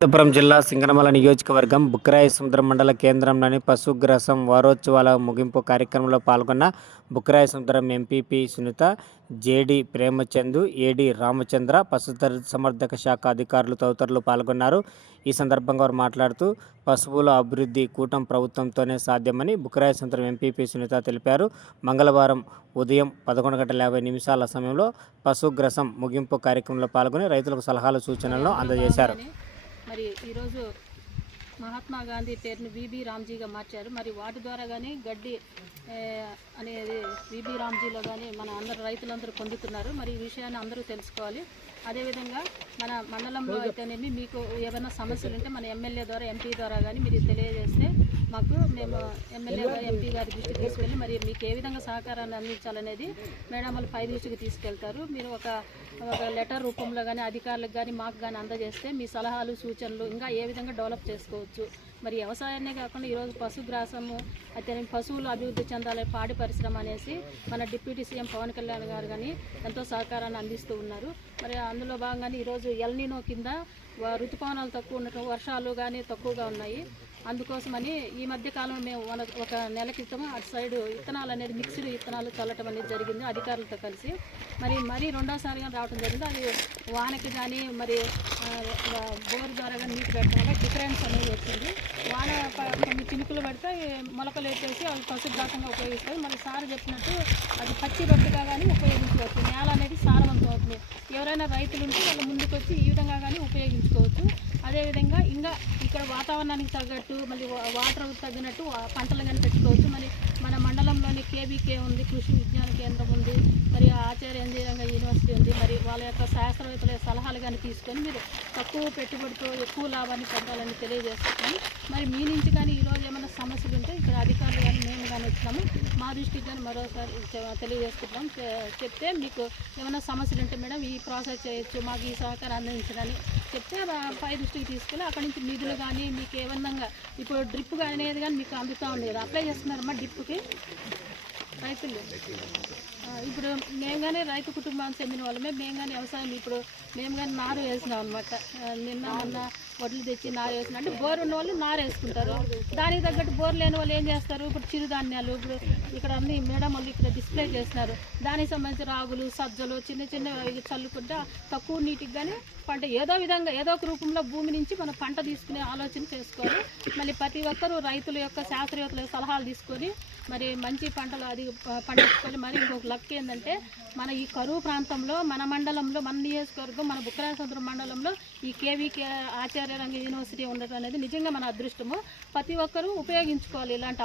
అనంతపురం జిల్లా సింగనమల నియోజకవర్గం బుక్కరాయ సముద్ర మండల కేంద్రంలోని పశుగ్రాసం వారోత్సవాల ముగింపు కార్యక్రమంలో పాల్గొన్న Bukkaraya Samudram MPP Sunitha, JD Premchand, AD Ramachandra, పశుసంవర్ధక శాఖ అధికారులు తదితరులు పాల్గొన్నారు. ఈ సందర్భంగా వారు మాట్లాడుతూ పశువుల అభివృద్ధి కూటమి ప్రభుత్వంతోనే సాధ్యమని బుక్కరాయ సముద్రం ఎంపీపీ సునీత తెలిపారు. మంగళవారం ఉదయం 11:50 సమయంలో పశుగ్రాసం ముగింపు కార్యక్రమంలో పాల్గొని రైతులకు సలహాలు, సూచనలను అందజేశారు. మరి ఈరోజు మహాత్మా గాంధీ పేరుని విబి రామ్జీగా మార్చారు. మరి వాటి ద్వారా కానీ గడ్డి అనేది విబి రామ్జీలో కానీ మన అందరు రైతులందరూ పొందుతున్నారు. మరి ఈ విషయాన్ని అందరూ తెలుసుకోవాలి. అదేవిధంగా మన మండలంలో అయితేనేమి మీకు ఏమైనా సమస్యలు ఉంటే మన ఎమ్మెల్యే ద్వారా, ఎంపీ ద్వారా కానీ మీరు తెలియజేస్తే మేము ఎమ్మెల్యే గారు, ఎంపీ గారి దృష్టికి తీసుకెళ్ళి మరి మీకు ఏ విధంగా సహకారాన్ని అందించాలనేది మేడమలు పై దృష్టికి తీసుకెళ్తారు. మీరు ఒక లెటర్ రూపంలో కానీ అధికారులకు కానీ మాకు కానీ అందజేస్తే మీ సలహాలు, సూచనలు ఇంకా ఏ విధంగా డెవలప్ చేసుకోవచ్చు. మరి వ్యవసాయాన్నే కాకుండా ఈరోజు పశుగ్రాసము అయితే పశువులు అభివృద్ధి చెందాలి, పాడి పరిశ్రమ అనేసి మన డిప్యూటీ సీఎం పవన్ కళ్యాణ్ గారు కానీ ఎంతో సహకారాన్ని అందిస్తూ ఉన్నారు. మరి అందులో భాగంగానే ఈరోజు ఎల్నినో కింద ఋతుపవనాలు తక్కువ ఉండటం, వర్షాలు కానీ తక్కువగా ఉన్నాయి. అందుకోసమని ఈ మధ్య కాలంలో మేము ఒక నెల క్రితం అటు సైడ్ విత్తనాలు అనేది మిక్స్డ్ విత్తనాలు చల్లటం అనేది జరిగింది అధికారులతో కలిసి. మరి రెండోసారిగా రావడం జరిగింది. అది వానకి కానీ మరి బోర్ ద్వారా కానీ నీటి పెట్టడం వల్ల డిఫరెన్స్ అనేది వచ్చింది. వాన కొన్ని చినుకులు పడితే మొలకలు వచ్చేసి అవి పశుగ్రాసంగా ఉపయోగిస్తారు. మరి సార్ చెప్పినట్టు అది పచ్చి రొట్టెగా కానీ ఉపయోగించుకోవచ్చు. నేల అనేది సారవంతం అవుతుంది. ఎవరైనా రైతులు ఉంటే వాళ్ళు ముందుకు వచ్చి ఈ విధంగా కానీ ఉపయోగించుకోవచ్చు. అదేవిధంగా ఇంకా ఇక్కడ వాతావరణానికి తగ్గట్టు మళ్ళీ వాటర్ తగ్గినట్టు పంటలు కానీ పెట్టుకోవచ్చు. మరి మన మండలంలోని కేబీకే ఉంది, కృషి విజ్ఞాన కేంద్రం ఉంది, మరి ఆచార్య ఇంజనీరింగ్ యూనివర్సిటీ ఉంది. మరి వాళ్ళ యొక్క శాస్త్రవేత్తల సలహాలు కానీ తీసుకొని మీరు తక్కువ పెట్టుబడితో ఎక్కువ లాభాన్ని పొందాలని తెలియజేస్తున్నాం. మరి మీ నుంచి కానీ ఈరోజు ఏమైనా సమస్యలు ఉంటే ఇక్కడ అధికారులు కానీ మేము కానీ వచ్చినాము మా దృష్టికి కానీ మరోసారి తెలియజేస్తున్నాం. చెప్తే మీకు ఏమైనా సమస్యలు ఉంటే మేడం ఈ ప్రాసెస్ చేయొచ్చు, మాకు ఈ సహకారం అందించడని చెప్తే పై దృష్టికి తీసుకెళ్ళి అక్కడి నుంచి నిధులు కానీ మీకు ఏమన్నా ఇప్పుడు డ్రిప్ అనేది కానీ మీకు అందుతూ ఉండేది. అప్లై చేస్తున్నారమ్మా డ్రిప్కి రైతులు. ఇప్పుడు మేము కానీ రైతు కుటుంబానికి చెందిన వాళ్ళమే. మేము కానీ వ్యవసాయం ఇప్పుడు మేము కానీ నారు వేసినాం అనమాట. మొన్న వడ్లు తెచ్చి నారు వేసిన అంటే బోర్ ఉన్న వాళ్ళు నారు వేసుకుంటారు. దానికి తగ్గట్టు బోర్ లేని వాళ్ళు ఏం చేస్తారు, ఇప్పుడు చిరుధాన్యాలు ఇప్పుడు ఇక్కడ అన్ని మేడం వాళ్ళు ఇక్కడ డిస్ప్లే చేస్తున్నారు. దానికి సంబంధించి రాగులు, సజ్జలు చిన్న చిన్న చల్లుకుంటే తక్కువ నీటికి కానీ పంట ఏదో విధంగా ఏదో ఒక రూపంలో భూమి నుంచి మనం పంట తీసుకునే ఆలోచన చేసుకోవాలి. మళ్ళీ ప్రతి ఒక్కరూ రైతుల యొక్క శాస్త్రవేత్తల సలహాలు తీసుకొని మరి మంచి పంటలు అది పండించుకొని. మరి ఇంకొక లక్ ఏంటంటే మన ఈ కరువు ప్రాంతంలో మన మండలంలో మన నియోజకవర్గం మన బుక్కరాయ సముద్రం మండలంలో ఈ కేవీకే ఆచార్య రంగ యూనివర్సిటీ ఉండటం అనేది నిజంగా మన అదృష్టము. ప్రతి ఒక్కరూ ఉపయోగించుకోవాలి ఇలాంటి